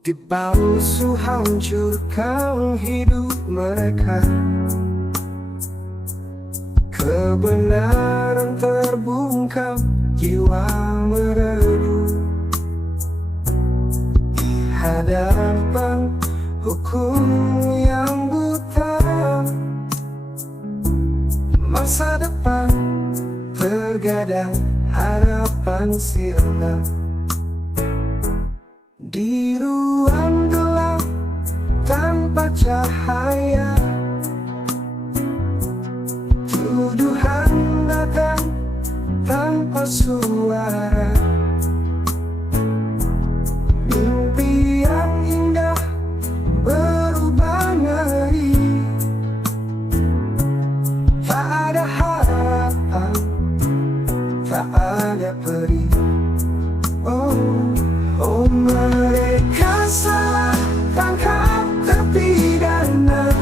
Di palsu hancurkan hidup mereka. Kebenaran terbungkam, jiwa meredup di hadapan hukum yang buta. Masa depan tergadang, harapan sirna. Di ruang gelap tanpa cahaya, tuduhan datang tanpa suara. Mimpi yang indah berubah ngeri. Tak ada harapan, tak ada peri. Oh, mereka salah tangkap terpidana.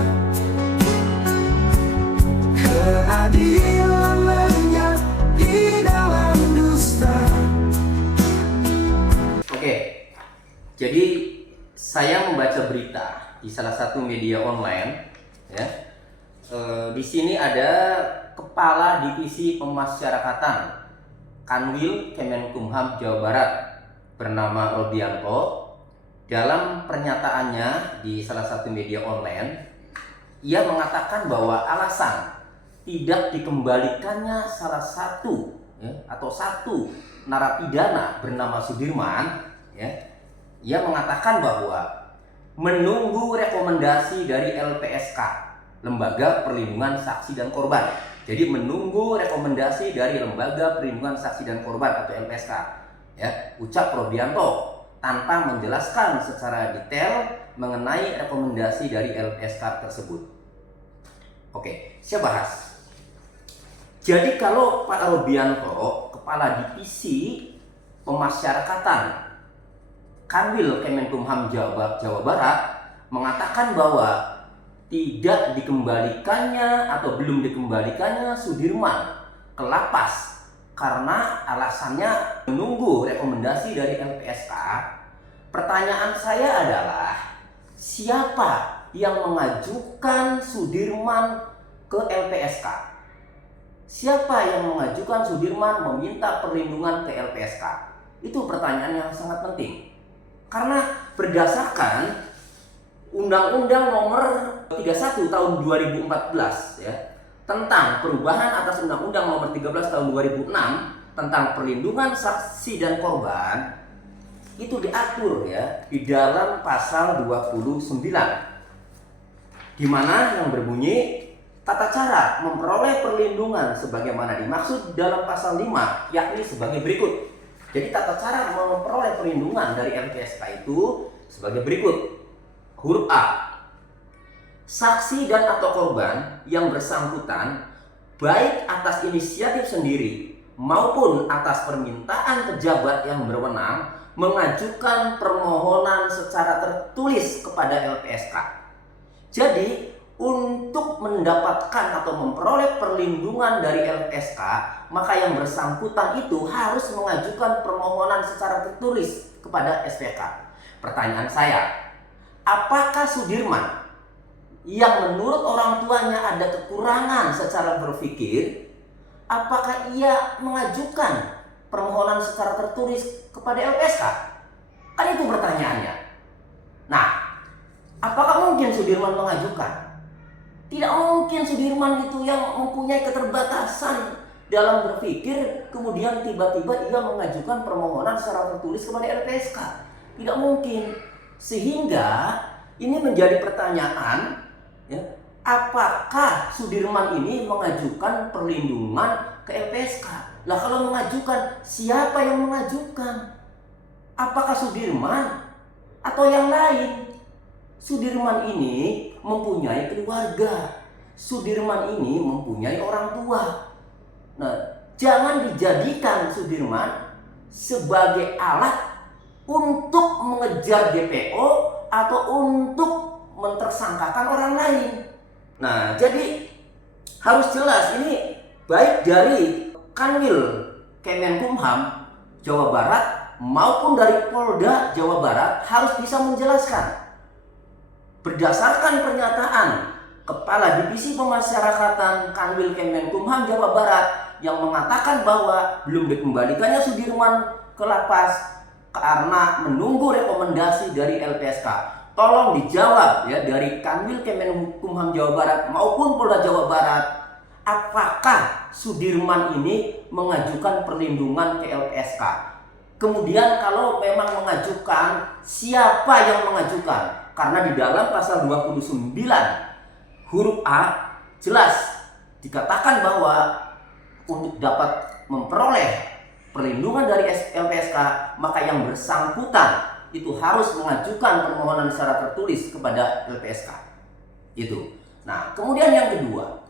Keadilan lenyap di dalam dusta. Oke, jadi saya membaca berita di salah satu media online, ya. Di sini ada Kepala Divisi Pemasyarakatan Kanwil Kemenkumham Jawa Barat bernama Robianto. Dalam pernyataannya di salah satu media online, ia mengatakan bahwa alasan tidak dikembalikannya salah satu atau satu narapidana bernama Sudirman, ia mengatakan bahwa menunggu rekomendasi dari LPSK, Lembaga Perlindungan Saksi dan Korban. Jadi menunggu rekomendasi dari Lembaga Perlindungan Saksi dan Korban atau LPSK, ucap Robianto tanpa menjelaskan secara detail mengenai rekomendasi dari LPSK tersebut. Oke, saya bahas. Jadi kalau Pak Robianto, Kepala Divisi Pemasyarakatan Kanwil Kemenkumham Jawa Barat, mengatakan bahwa tidak dikembalikannya atau belum dikembalikannya Sudirman ke lapas karena alasannya menunggu rekomendasi dari LPSK. Pertanyaan saya adalah, siapa yang mengajukan Sudirman ke LPSK? Siapa yang mengajukan Sudirman meminta perlindungan ke LPSK? Itu pertanyaan yang sangat penting. Karena berdasarkan Undang-Undang Nomor 31 Tahun 2014 tentang perubahan atas Undang-Undang Nomor 13 Tahun 2006 tentang perlindungan saksi dan korban, itu diatur di dalam pasal 29, di mana yang berbunyi tata cara memperoleh perlindungan sebagaimana dimaksud dalam pasal 5, yakni sebagai berikut. Jadi tata cara memperoleh perlindungan dari LPSK itu sebagai berikut. Huruf A, saksi dan atau korban yang bersangkutan baik atas inisiatif sendiri maupun atas permintaan pejabat yang berwenang mengajukan permohonan secara tertulis kepada LPSK. Jadi untuk mendapatkan atau memperoleh perlindungan dari LPSK, maka yang bersangkutan itu harus mengajukan permohonan secara tertulis kepada SPK. Pertanyaan saya, apakah Sudirman yang menurut orang tuanya ada kekurangan secara berpikir, apakah ia mengajukan permohonan secara tertulis kepada LPSK? Kan itu pertanyaannya. Nah, apakah mungkin Sudirman mengajukan? Tidak mungkin Sudirman itu yang mempunyai keterbatasan dalam berpikir, kemudian tiba-tiba ia mengajukan permohonan secara tertulis kepada LPSK. Tidak mungkin. Sehingga ini menjadi pertanyaan, apakah Sudirman ini mengajukan perlindungan ke LPSK? Lah kalau mengajukan, siapa yang mengajukan? Apakah Sudirman atau yang lain? Sudirman ini mempunyai keluarga. Sudirman ini mempunyai orang tua. Nah, jangan dijadikan Sudirman sebagai alat untuk mengejar DPO atau untuk mentersangkakan orang lain. Nah, jadi harus jelas ini baik dari Kanwil Kemenkumham Jawa Barat maupun dari Polda Jawa Barat harus bisa menjelaskan. Berdasarkan pernyataan Kepala Divisi Pemasyarakatan Kanwil Kemenkumham Jawa Barat yang mengatakan bahwa belum dikembalikannya Sudirman ke lapas karena menunggu rekomendasi dari LPSK. Tolong dijawab ya dari Kanwil Kemenkumham Jawa Barat maupun Polda Jawa Barat, apakah Sudirman ini mengajukan perlindungan ke LPSK? Kemudian kalau memang mengajukan, siapa yang mengajukan? Karena di dalam pasal 29 huruf A jelas dikatakan bahwa untuk dapat memperoleh perlindungan dari LPSK, maka yang bersangkutan itu harus mengajukan permohonan secara tertulis kepada LPSK. Itu. Nah, kemudian yang kedua,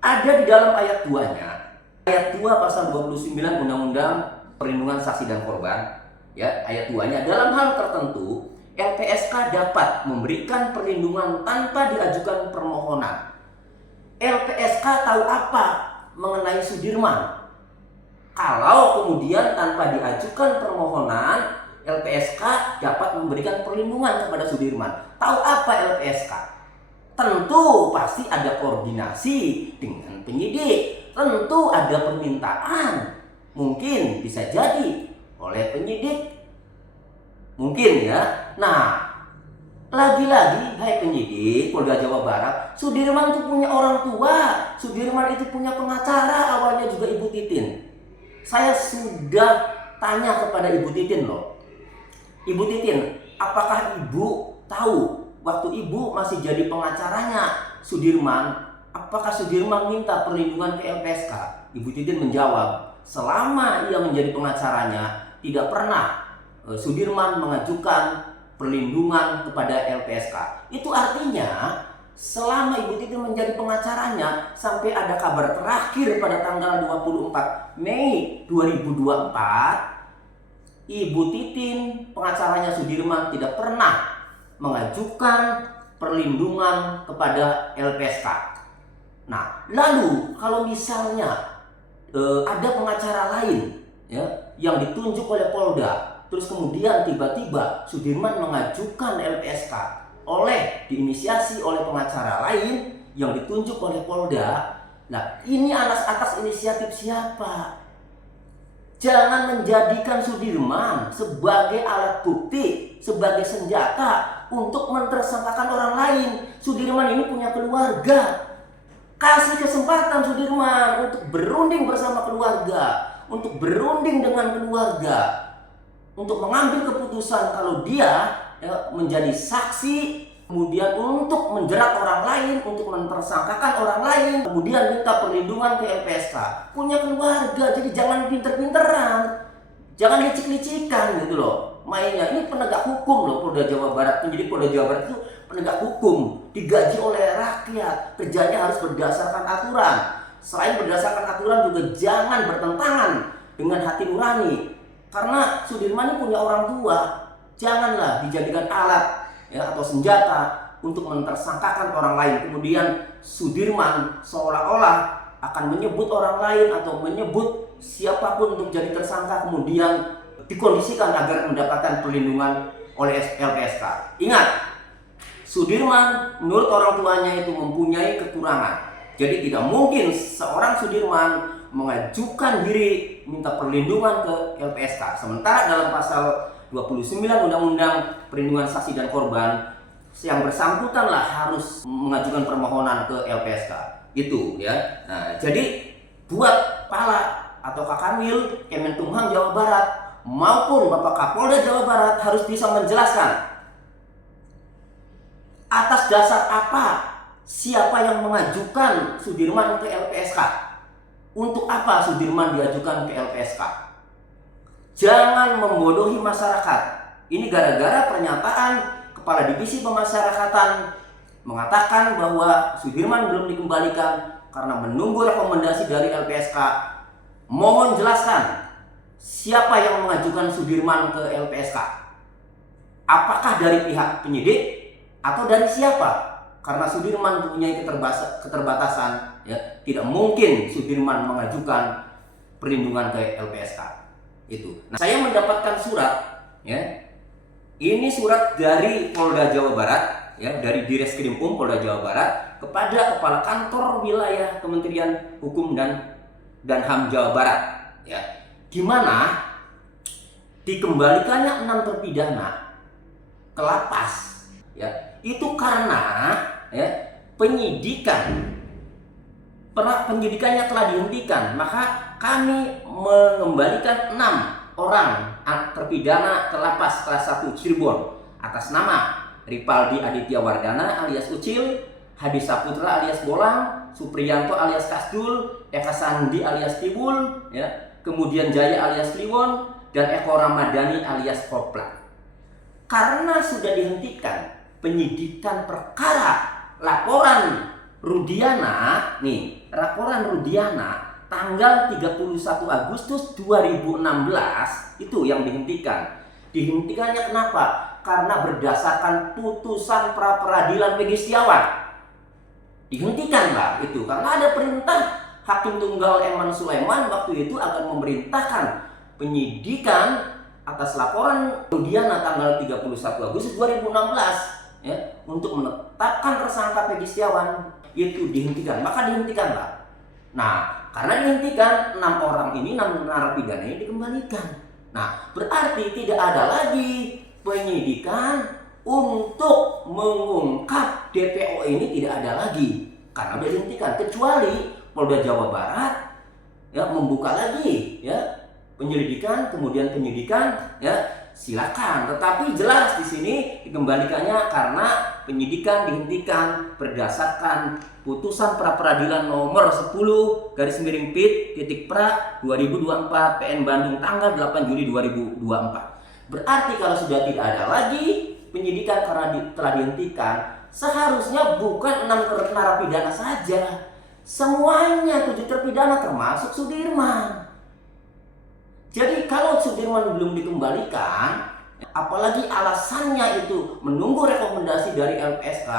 ada di dalam ayat 2-nya, ayat 2 pasal 29 Undang-Undang Perlindungan Saksi dan Korban, ya, ayat 2-nya, dalam hal tertentu LPSK dapat memberikan perlindungan tanpa diajukan permohonan. LPSK tahu apa mengenai Sudirman? Kalau kemudian tanpa diajukan permohonan, LPSK dapat memberikan perlindungan kepada Sudirman. Tahu apa LPSK? Tentu pasti ada koordinasi dengan penyidik. Tentu ada permintaan. Mungkin bisa jadi oleh penyidik. Mungkin ya. Nah, lagi-lagi, hai penyidik Polda Jawa Barat, Sudirman itu punya orang tua. Sudirman itu punya pengacara, awalnya juga Ibu Titin. Saya sudah tanya kepada Ibu Titin loh. Ibu Titin, apakah Ibu tahu waktu Ibu masih jadi pengacaranya Sudirman, apakah Sudirman minta perlindungan ke LPSK? Ibu Titin menjawab, selama ia menjadi pengacaranya tidak pernah Sudirman mengajukan perlindungan kepada LPSK. Itu artinya selama Ibu Titin menjadi pengacaranya sampai ada kabar terakhir pada tanggal 24 Mei 2024, Ibu Titin pengacaranya Sudirman tidak pernah mengajukan perlindungan kepada LPSK. Nah, lalu kalau misalnya ada pengacara lain ya yang ditunjuk oleh Polda, terus kemudian tiba-tiba Sudirman mengajukan LPSK diinisiasi oleh pengacara lain yang ditunjuk oleh Polda. Nah, ini atas inisiatif siapa? Jangan menjadikan Sudirman sebagai alat bukti, sebagai senjata untuk mentersangkakan orang lain. Sudirman ini punya keluarga. Kasih kesempatan Sudirman untuk berunding bersama keluarga, untuk berunding dengan keluarga, untuk mengambil keputusan kalau dia menjadi saksi, kemudian untuk menjerat orang lain, untuk mentersangkakan orang lain, kemudian minta perlindungan ke LPSK. Punya keluarga, jadi jangan pinter-pinteran, jangan licik-licikan gitu loh. Mainnya ini penegak hukum loh, Polda Jawa Barat. Penyidik Polda Jawa Barat itu penegak hukum, digaji oleh rakyat, kerjanya harus berdasarkan aturan. Selain berdasarkan aturan juga jangan bertentangan dengan hati nurani. Karena Sudirman ini punya orang tua, janganlah dijadikan alat atau senjata untuk mentersangkakan orang lain. Kemudian Sudirman seolah-olah akan menyebut orang lain atau menyebut siapapun untuk jadi tersangka, kemudian dikondisikan agar mendapatkan perlindungan oleh LPSK. Ingat, Sudirman menurut orang tuanya itu mempunyai kekurangan. Jadi tidak mungkin seorang Sudirman mengajukan diri minta perlindungan ke LPSK. Sementara dalam pasal 29 Undang-Undang Perlindungan Saksi dan Korban, yang bersangkutanlah harus mengajukan permohonan ke LPSK. Itu ya. Nah, jadi buat Pala atau Kakanwil Kemenkumham Jawa Barat maupun Bapak Kapolda Jawa Barat harus bisa menjelaskan atas dasar apa, siapa yang mengajukan Sudirman ke LPSK, untuk apa Sudirman diajukan ke LPSK. Jangan membodohi masyarakat. Ini gara-gara pernyataan Kepala Divisi Pemasyarakatan mengatakan bahwa Sudirman belum dikembalikan karena menunggu rekomendasi dari LPSK. Mohon jelaskan siapa yang mengajukan Sudirman ke LPSK. Apakah dari pihak penyidik atau dari siapa? Karena Sudirman mempunyai keterbatasan, ya, tidak mungkin Sudirman mengajukan perlindungan ke LPSK. Itu. Nah, saya mendapatkan surat, ya. Ini surat dari Polda Jawa Barat, ya, dari Direskrim Polda Jawa Barat kepada Kepala Kantor Wilayah Kementerian Hukum dan HAM Jawa Barat, ya, di mana dikembalikannya 6 terpidana ke lapas, ya, itu karena, ya, penyidikannya telah dihentikan. Maka kami mengembalikan 6 orang terpidana ke lapas kelas 1 Cirebon atas nama Ripaldi Aditya Wardana alias Ucil, Hadi Saputra alias Bolang, Supriyanto alias Kasdul, Eka Sandi alias Tibul, ya, kemudian Jaya alias Liwon, dan Eko Ramadhani alias Kopla. Karena sudah dihentikan penyidikan perkara laporan Rudiana, nih, laporan Rudiana tanggal 31 Agustus 2016 itu yang dihentikan. Dihentikannya kenapa? Karena berdasarkan putusan pra peradilan Peggy Setiawan. Dihentikan lah itu karena ada perintah Hakim Tunggal Eman Sulaiman waktu itu akan memerintahkan penyidikan atas laporan Rudiana tanggal 31 Agustus 2016, ya, untuk menetapkan tersangka Peggy Setiawan. Itu dihentikan, maka dihentikanlah. Nah, karena dihentikan, 6 orang ini, 6 narapidana ini dikembalikan. Nah, berarti tidak ada lagi penyidikan untuk mengungkap DPO ini, tidak ada lagi karena sudah dihentikan, kecuali Polda Jawa Barat, ya, membuka lagi, ya, penyelidikan, kemudian penyidikan, ya, silakan. Tetapi jelas di sini dikembalikannya karena penyidikan dihentikan berdasarkan putusan pra peradilan nomor 10/PIT.PRA 2024 PN Bandung tanggal 8 Juli 2024. Berarti kalau sudah tidak ada lagi penyidikan karena telah dihentikan, seharusnya bukan 6 narapidana saja, semuanya 7 terpidana termasuk Sudirman. Jadi kalau Sudirman belum dikembalikan, apalagi alasannya itu menunggu rekomendasi dari LPSK,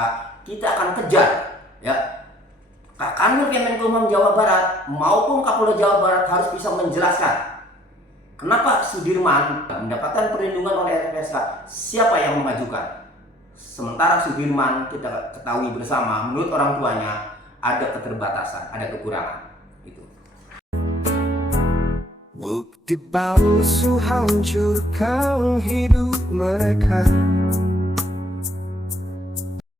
kita akan kejar, ya. Kanwil Kemenkumham Jawa Barat maupun Kapolda Jawa Barat harus bisa menjelaskan kenapa Sudirman mendapatkan perlindungan oleh LPSK, siapa yang mengajukan. Sementara Sudirman kita ketahui bersama, menurut orang tuanya ada keterbatasan, ada kekurangan. Itu. Bukti palsu hancurkan hidup mereka.